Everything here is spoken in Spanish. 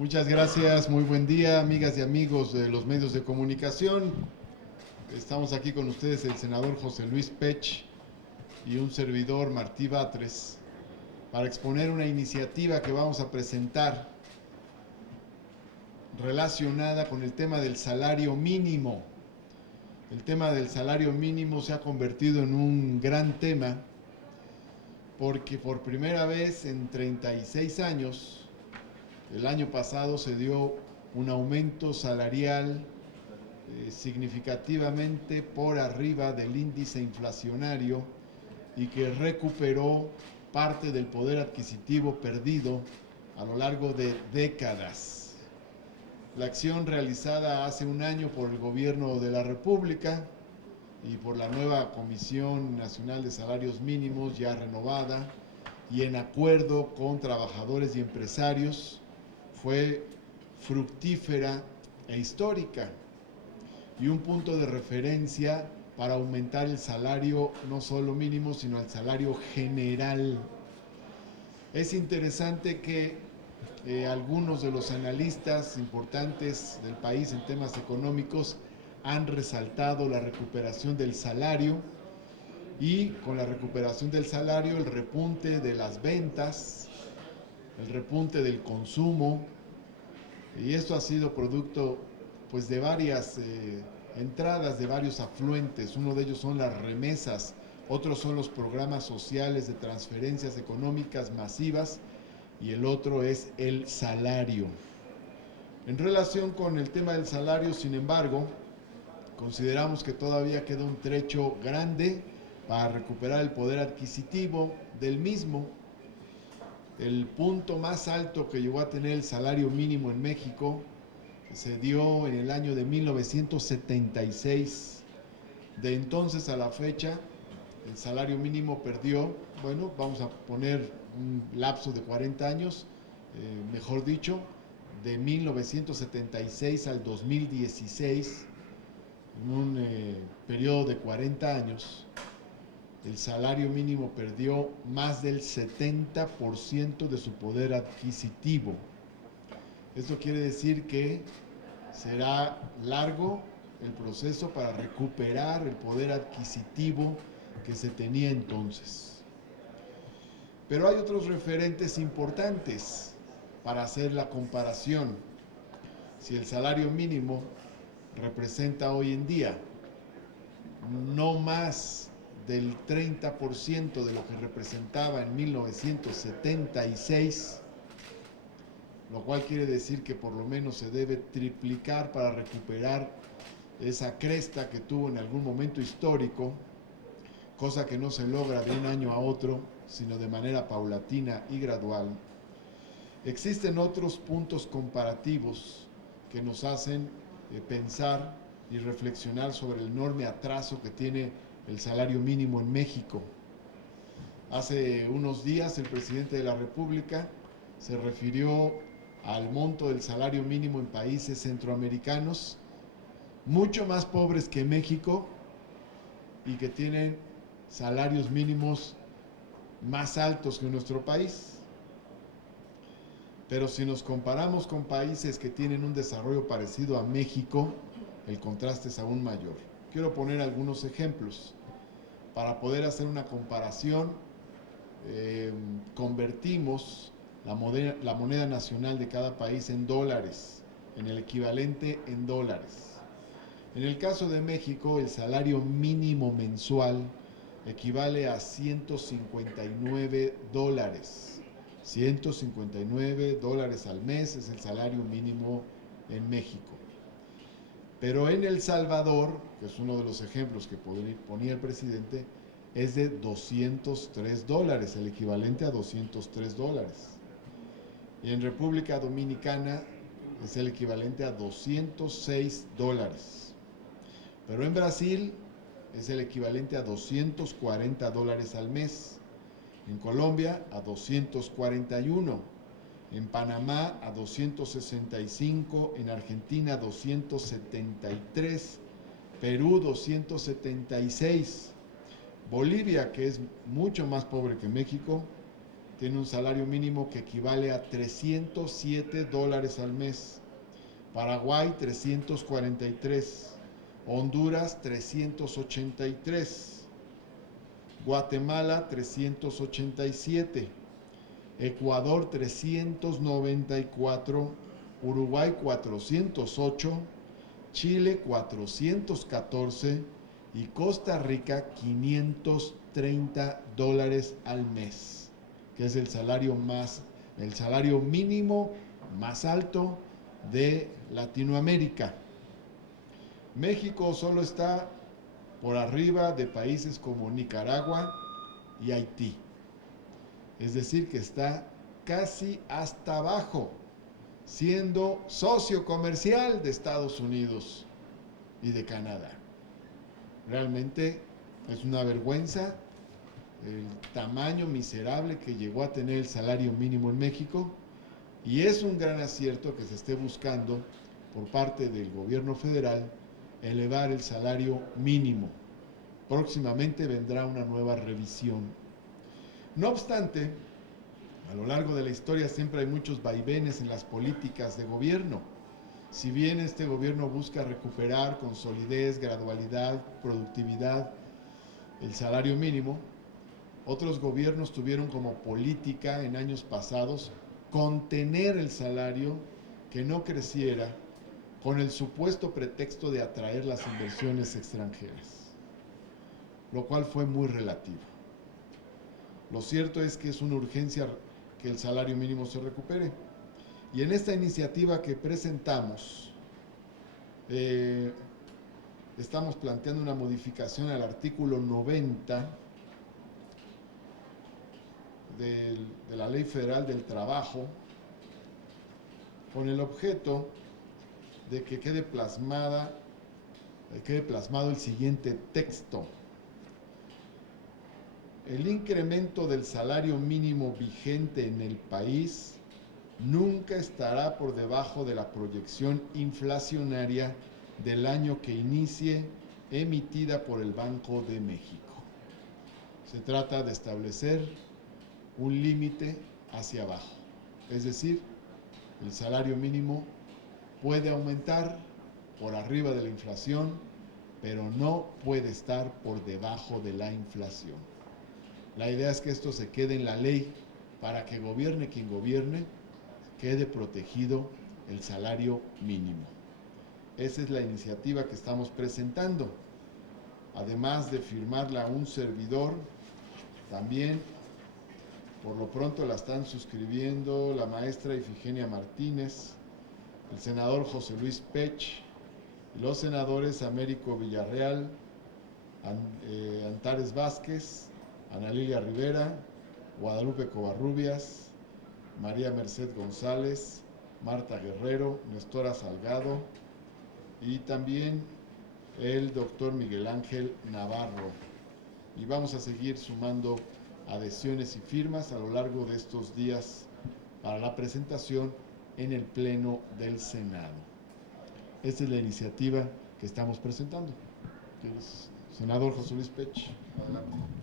Muchas gracias, muy buen día, amigas y amigos de los medios de comunicación. Estamos aquí con ustedes el senador José Luis Pech y un servidor Martí Batres para exponer una iniciativa que vamos a presentar relacionada con el tema del salario mínimo. El tema del salario mínimo se ha convertido en un gran tema porque por primera vez en 36 años, el año pasado se dio un aumento salarial significativamente por arriba del índice inflacionario y que recuperó parte del poder adquisitivo perdido a lo largo de décadas. La acción realizada hace un año por el gobierno de la República y por la nueva Comisión Nacional de Salarios Mínimos ya renovada y en acuerdo con trabajadores y empresarios fue fructífera e histórica y un punto de referencia para aumentar el salario no solo mínimo, sino el salario general. Es interesante que algunos de los analistas importantes del país en temas económicos han resaltado la recuperación del salario y con la recuperación del salario el repunte de las ventas, el repunte del consumo, y esto ha sido producto pues de varias entradas, de varios afluentes. Uno de ellos son las remesas, otros son los programas sociales de transferencias económicas masivas y el otro es el salario. En relación con el tema del salario, sin embargo, consideramos que todavía queda un trecho grande para recuperar el poder adquisitivo del mismo. El punto más alto que llegó a tener el salario mínimo en México se dio en el año de 1976. De entonces a la fecha, el salario mínimo perdió, bueno, vamos a poner un lapso de 40 años, mejor dicho, de 1976 al 2016, en un periodo de 40 años, el salario mínimo perdió más del 70% de su poder adquisitivo. Esto quiere decir que será largo el proceso para recuperar el poder adquisitivo que se tenía entonces. Pero hay otros referentes importantes para hacer la comparación. Si el salario mínimo representa hoy en día no más del 30% de lo que representaba en 1976, lo cual quiere decir que por lo menos se debe triplicar para recuperar esa cresta que tuvo en algún momento histórico, cosa que no se logra de un año a otro, sino de manera paulatina y gradual. Existen otros puntos comparativos que nos hacen pensar y reflexionar sobre el enorme atraso que tiene el salario mínimo en México. Hace unos días el presidente de la República se refirió al monto del salario mínimo en países centroamericanos mucho más pobres que México y que tienen salarios mínimos más altos que nuestro país. Pero si nos comparamos con países que tienen un desarrollo parecido a México, el contraste es aún mayor. Quiero poner algunos ejemplos. Para poder hacer una comparación, convertimos la moneda nacional de cada país en dólares, en el equivalente en dólares. En el caso de México, el salario mínimo mensual equivale a 159 dólares. 159 dólares al mes es el salario mínimo en México. Pero en El Salvador, que es uno de los ejemplos que ponía el presidente, es de 203 dólares, el equivalente a 203 dólares. Y en República Dominicana es el equivalente a 206 dólares. Pero en Brasil es el equivalente a 240 dólares al mes. En Colombia a 241. En Panamá a 265. En Argentina 273. Perú 276. Bolivia, que es mucho más pobre que México, tiene un salario mínimo que equivale a $307 al mes. Paraguay 343, Honduras 383, Guatemala 387, Ecuador 394, Uruguay 408, Chile 414 y Costa Rica $530 al mes, que es el salario mínimo más alto de Latinoamérica. México solo está por arriba de países como Nicaragua y Haití. Es decir, que está casi hasta abajo, siendo socio comercial de Estados Unidos y de Canadá. Realmente es una vergüenza el tamaño miserable que llegó a tener el salario mínimo en México, y es un gran acierto que se esté buscando por parte del gobierno federal elevar el salario mínimo. Próximamente vendrá una nueva revisión. No obstante, a lo largo de la historia siempre hay muchos vaivenes en las políticas de gobierno. Si bien este gobierno busca recuperar con solidez, gradualidad, productividad el salario mínimo, otros gobiernos tuvieron como política en años pasados contener el salario, que no creciera, con el supuesto pretexto de atraer las inversiones extranjeras, lo cual fue muy relativo. Lo cierto es que es una urgencia que el salario mínimo se recupere. Y en esta iniciativa que presentamos, estamos planteando una modificación al artículo 90 de la Ley Federal del Trabajo, con el objeto de que quede plasmado el siguiente texto. El incremento del salario mínimo vigente en el país nunca estará por debajo de la proyección inflacionaria del año que inicie, emitida por el Banco de México. Se trata de establecer un límite hacia abajo, es decir, el salario mínimo puede aumentar por arriba de la inflación, pero no puede estar por debajo de la inflación. La idea es que esto se quede en la ley para que gobierne quien gobierne, quede protegido el salario mínimo. Esa es la iniciativa que estamos presentando. Además de firmarla un servidor, también por lo pronto la están suscribiendo la maestra Ifigenia Martínez, el senador José Luis Pech, los senadores Américo Villarreal, Antares Vázquez, Ana Lilia Rivera, Guadalupe Covarrubias, María Merced González, Marta Guerrero, Nestora Salgado y también el doctor Miguel Ángel Navarro. Y vamos a seguir sumando adhesiones y firmas a lo largo de estos días para la presentación en el Pleno del Senado. Esta es la iniciativa que estamos presentando. Senador José Luis Pech, adelante.